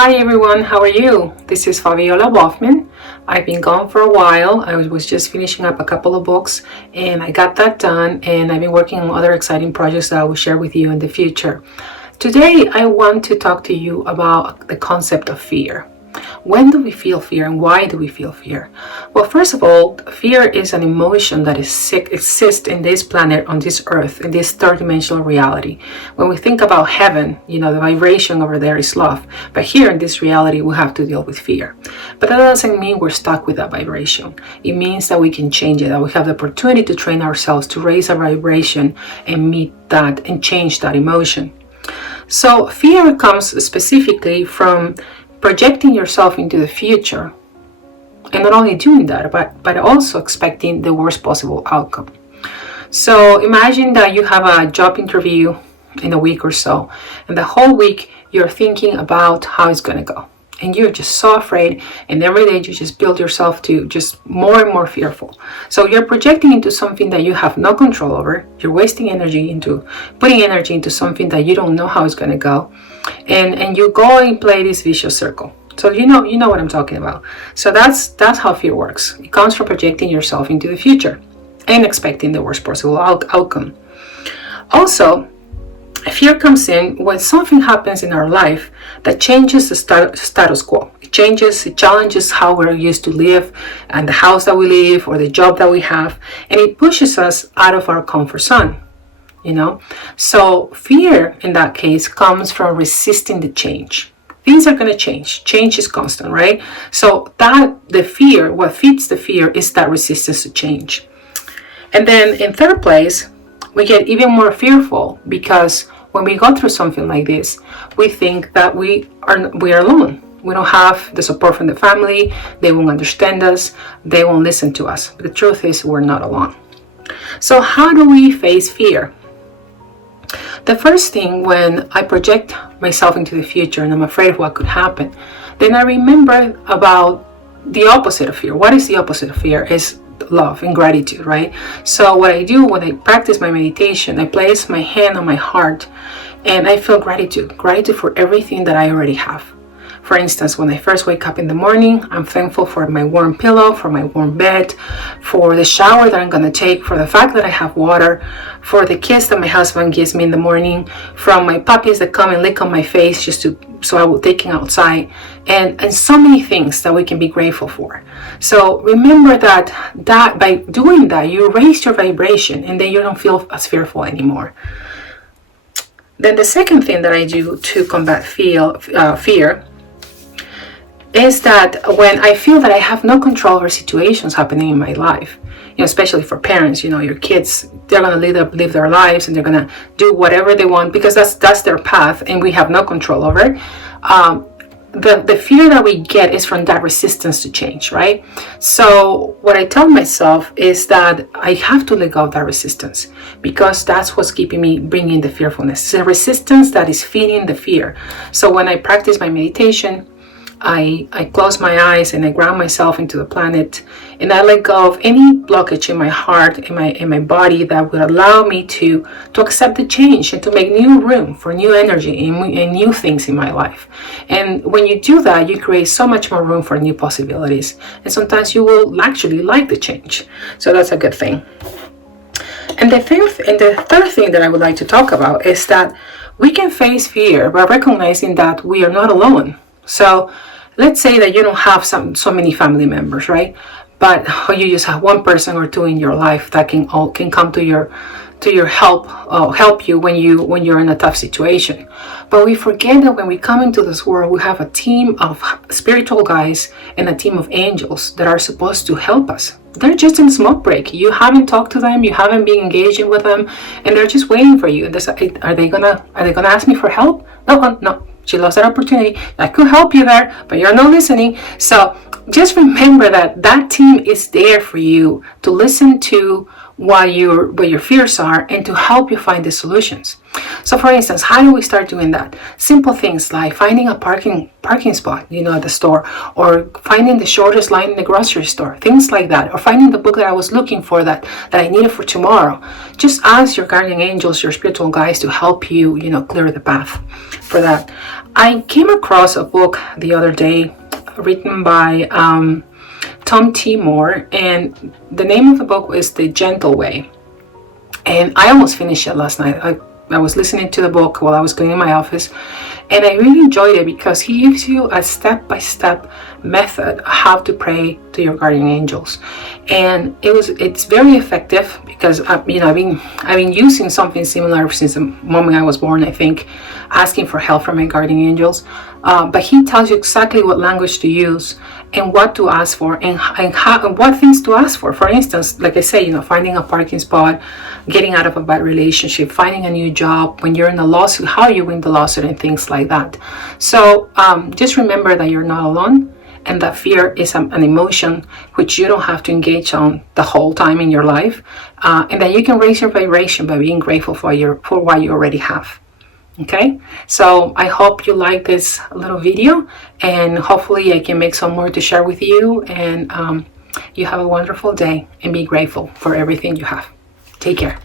Hi everyone, how are you? This is Fabiola Baughman. I've been gone for a while. I was just finishing up a couple of books and I got that done, and I've been working on other exciting projects that I will share with you in the future. Today I want to talk to you about the concept of fear. When do we feel fear and why do we feel fear? Well, first of all, fear is an emotion that exists in this planet, on this earth, in this third dimensional reality. When we think about heaven, the vibration over there is love. But here in this reality, we have to deal with fear. But that doesn't mean we're stuck with that vibration. It means that we can change it, that we have the opportunity to train ourselves to raise our vibration and meet that and change that emotion. So fear comes specifically from projecting yourself into the future, and not only doing that, but also expecting the worst possible outcome. So imagine that you have a job interview in a week or so, and the whole week you're thinking about how it's going to go, and you're just so afraid, and every day you just build yourself to just more and more fearful. So you're projecting into something that you have no control over. You're wasting energy into putting energy into something that you don't know how it's going to go, and you go and play this vicious circle. So you know what I'm talking about. So that's how fear works. It comes from projecting yourself into the future and expecting the worst possible outcome. Also, fear comes in when something happens in our life that changes the status quo. It challenges how we're used to live, and the house that we live or the job that we have, and it pushes us out of our comfort zone. So fear in that case comes from resisting the change. Things are going to change. Change is constant, right? So what feeds the fear is that resistance to change. And then in third place, we get even more fearful because when we go through something like this, we think that we are alone. We don't have the support from the family. They won't understand us. They won't listen to us. But the truth is, we're not alone. So how do we face fear? The first thing, when I project myself into the future and I'm afraid of what could happen, then I remember about the opposite of fear. What is the opposite of fear? Is love and gratitude, right? So what I do when I practice my meditation, I place my hand on my heart and I feel gratitude for everything that I already have. For instance, when I first wake up in the morning, I'm thankful for my warm pillow, for my warm bed, for the shower that I'm going to take, for the fact that I have water, for the kiss that my husband gives me in the morning, from my puppies that come and lick on my face so I will take them outside, and so many things that we can be grateful for. So remember that by doing that, you raise your vibration and then you don't feel as fearful anymore. Then the second thing that I do to combat fear is that when I feel that I have no control over situations happening in my life, especially for parents, your kids, they're going to live their lives and they're going to do whatever they want because that's their path and we have no control over it. The fear that we get is from that resistance to change, right? So what I tell myself is that I have to let go of that resistance because that's what's bringing the fearfulness. It's a resistance that is feeding the fear. So when I practice my meditation, I close my eyes and I ground myself into the planet, and I let go of any blockage in my heart, in my body that would allow me to accept the change and to make new room for new energy and new things in my life. And when you do that, you create so much more room for new possibilities. And sometimes you will actually like the change. So that's a good thing. And the third thing that I would like to talk about is that we can face fear by recognizing that we are not alone. So let's say that you don't have so many family members, right? But you just have one person or two in your life that can come to your help you when you're in a tough situation. But we forget that when we come into this world, we have a team of spiritual guides and a team of angels that are supposed to help us. They're just in smoke break. You haven't talked to them, you haven't been engaging with them, and they're just waiting for you. Are they gonna ask me for help? No. She lost that opportunity. I could help you there, but you're not listening. So just remember that team is there for you to listen to what your fears are and to help you find the solutions. So for instance, how do we start doing that? Simple things like finding a parking spot, at the store, or finding the shortest line in the grocery store, things like that, or finding the book that I was looking for that I needed for tomorrow. Just ask your guardian angels, your spiritual guides, to help you, clear the path for that. I came across a book the other day written by Tom T. Moore, and the name of the book is The Gentle Way. And I almost finished it last night. I was listening to the book while I was cleaning my office, and I really enjoyed it because he gives you a step-by-step method how to pray to your guardian angels, and it's very effective because I've been using something similar since the moment I was born, I think, asking for help from my guardian angels. But he tells you exactly what language to use and what to ask for, and what things to ask for. For instance, like I say, finding a parking spot, getting out of a bad relationship, finding a new job, when you're in a lawsuit, how you win the lawsuit, and things like that. So just remember that you're not alone, and that fear is an emotion which you don't have to engage on the whole time in your life, and that you can raise your vibration by being grateful for what you already have. Okay, so I hope you like this little video, and hopefully I can make some more to share with you, and you have a wonderful day, and be grateful for everything you have. Take care.